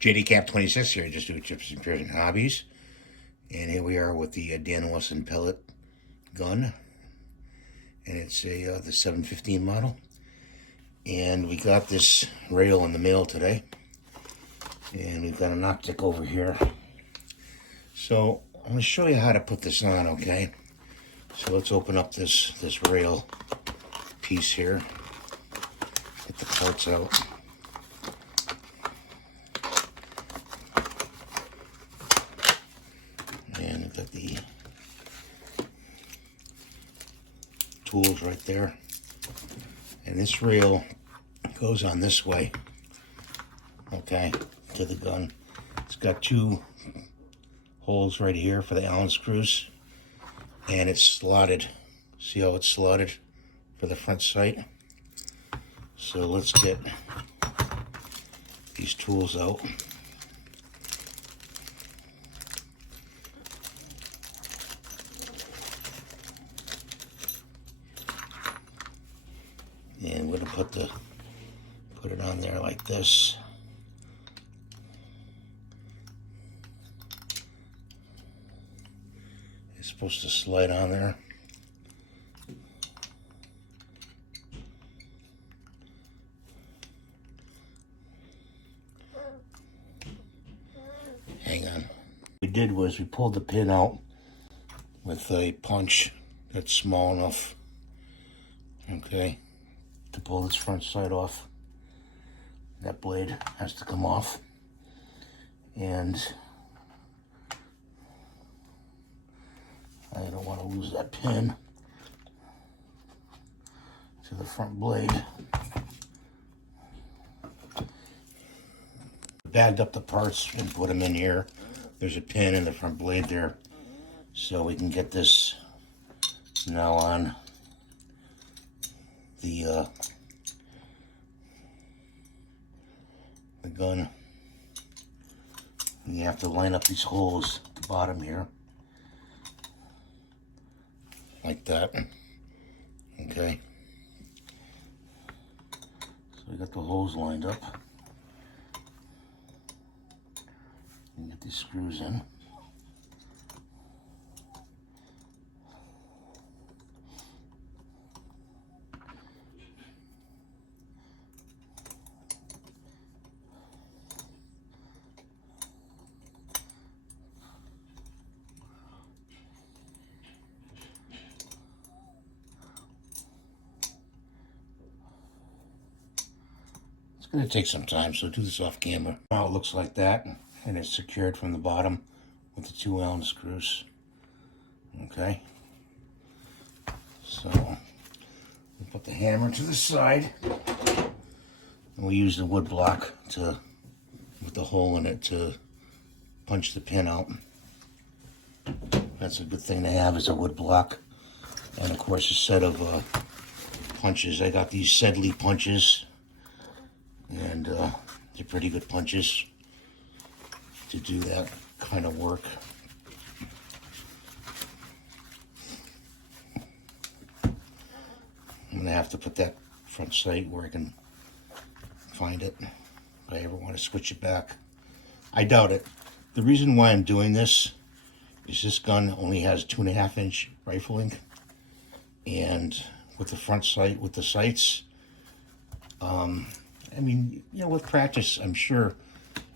JD Cap 26 here, just do chips and Piercing Hobbies. And here we are with the Dan Wesson pellet gun. And it's the 715 model. And we got this rail in the mail today. And we've got an optic over here. So I'm going to show you how to put this on, okay? So let's open up this rail piece here. Get the parts out. And we've got the tools right there. And this rail goes on this way, okay, to the gun. It's got two holes right here for the Allen screws, and it's slotted. See how it's slotted for the front sight? So let's get these tools out. And we're gonna put it on there like this. It's supposed to slide on there. Hang on. What we did was we pulled the pin out with a punch that's small enough, okay, to pull this front side off. That blade has to come off, and I don't want to lose that pin to the front blade. Bagged up the parts and put them in here. There's a pin in the front blade there, so we can get this now on the gun. And you have to line up these holes at the bottom here, like that. Okay. So we got the holes lined up. And get these screws in. It's going to take some time, so do this off camera. Now it looks like that, and it's secured from the bottom with the two Allen screws. Okay, so we put the hammer to the side, and we use the wood block with the hole in it to punch the pin out. That's a good thing to have, is a wood block, and of course a set of punches. I got these Sedy punches, and they're pretty good punches to do that kind of work. I'm gonna have to put that front sight where I can find it if I ever want to switch it back. I doubt it. The reason why I'm doing this is this gun only has 2.5-inch rifling, and with the front sight, with the sights, I mean, you know, with practice, I'm sure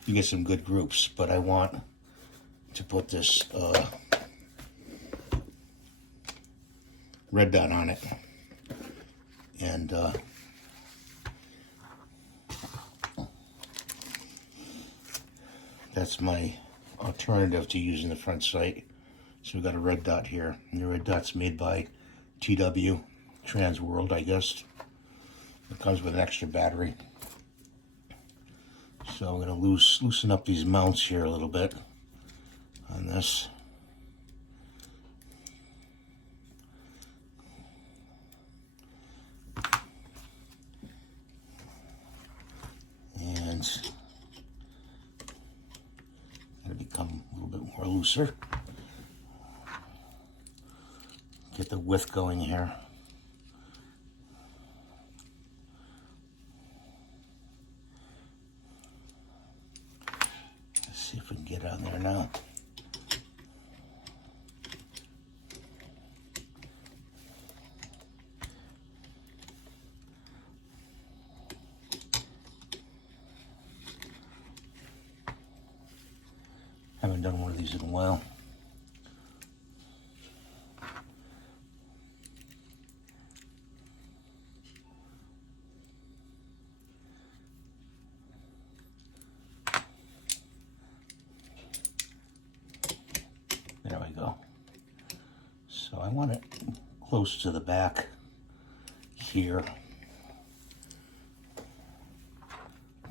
you get some good groups, but I want to put this red dot on it. And that's my alternative to using the front sight. So we've got a red dot here, and the red dot's made by TW Trans World, I guess. It comes with an extra battery. So I'm going to loosen up these mounts here a little bit on this. And it'll become a little bit more looser. Get the width going here. if we can get on there now. Haven't done one of these in a while. There we go. So I want it close to the back here,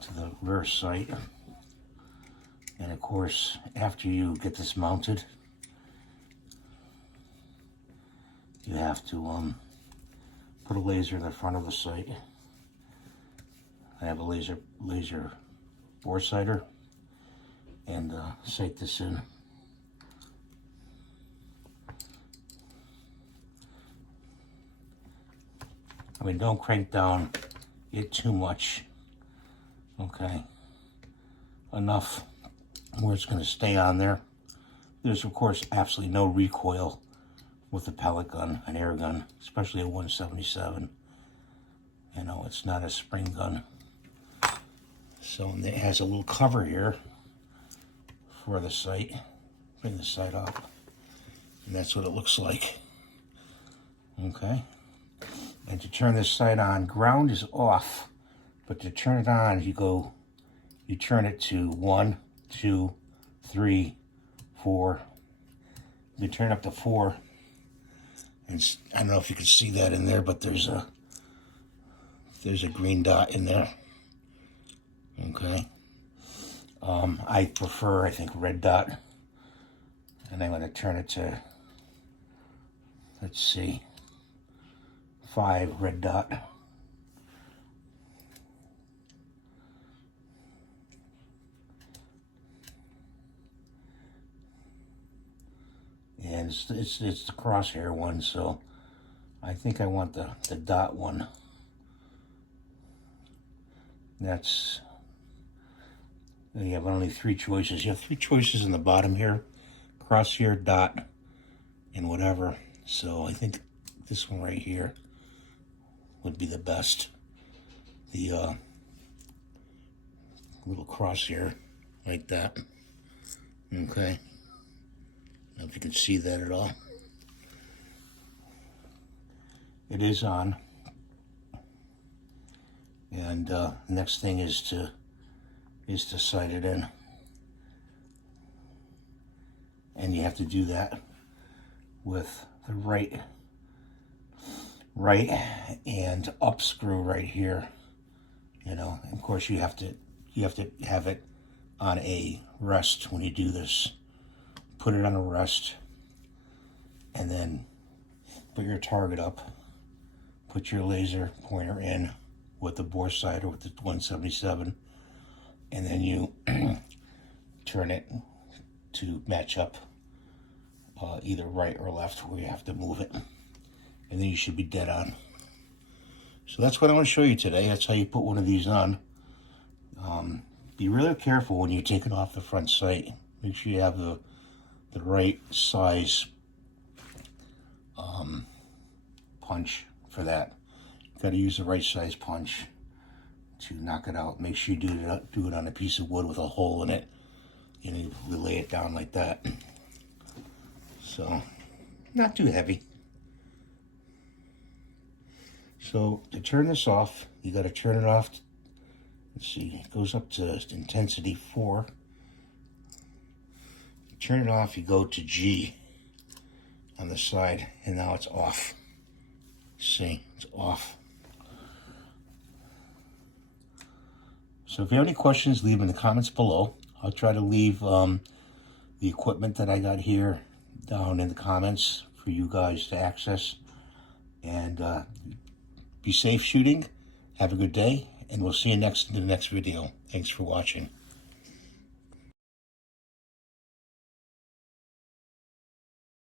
to the rear sight. And of course, after you get this mounted, you have to put a laser in the front of the sight. I have a laser bore sighter, and sight this in. I mean, don't crank down it too much. Okay, enough where it's going to stay on there. There's of course absolutely no recoil with a pellet gun, an air gun, especially a 177. You know, it's not a spring gun. So it has a little cover here for the sight. Bring the sight up, and that's what it looks like. Okay, and to turn this sight on, ground is off, but to turn it on, you turn it to 1, 2, 3, 4. You turn up to 4, and I don't know if you can see that in there, but there's a green dot in there. Okay. I prefer, I think, red dot, and I'm going to turn it to, let's see, 5 red dot. And it's the crosshair one, so I think I want the dot one. That's, you have only 3 choices. You have 3 choices in the bottom here: crosshair, dot, and whatever. So I think this one right here would be the best. The little crosshair like that. Okay. I don't know if you can see that at all. It is on. And the next thing is to sight it in. And you have to do that with the right and up screw right here. You know, of course you have to have it on a rest when you do this. Put it on a rest, and then put your target up. Put your laser pointer in with the bore sight or with the 177, and then you turn it to match up either right or left where you have to move it, and then you should be dead on. So that's what I want to show you today. That's how you put one of these on. Be really careful when you take it off the front sight. Make sure you have the right size punch for that. You got to use the right size punch to knock it out. Make sure you do it on a piece of wood with a hole in it. You know, you lay it down like that. So, not too heavy. So to turn this off, you got to turn it off. Let's see, it goes up to intensity 4. Turn it off, you go to G on the side, and now it's off. See, it's off. So if you have any questions, leave them in the comments below. I'll try to leave the equipment that I got here down in the comments for you guys to access. And be safe shooting. Have a good day, and we'll see you in the next video. Thanks for watching.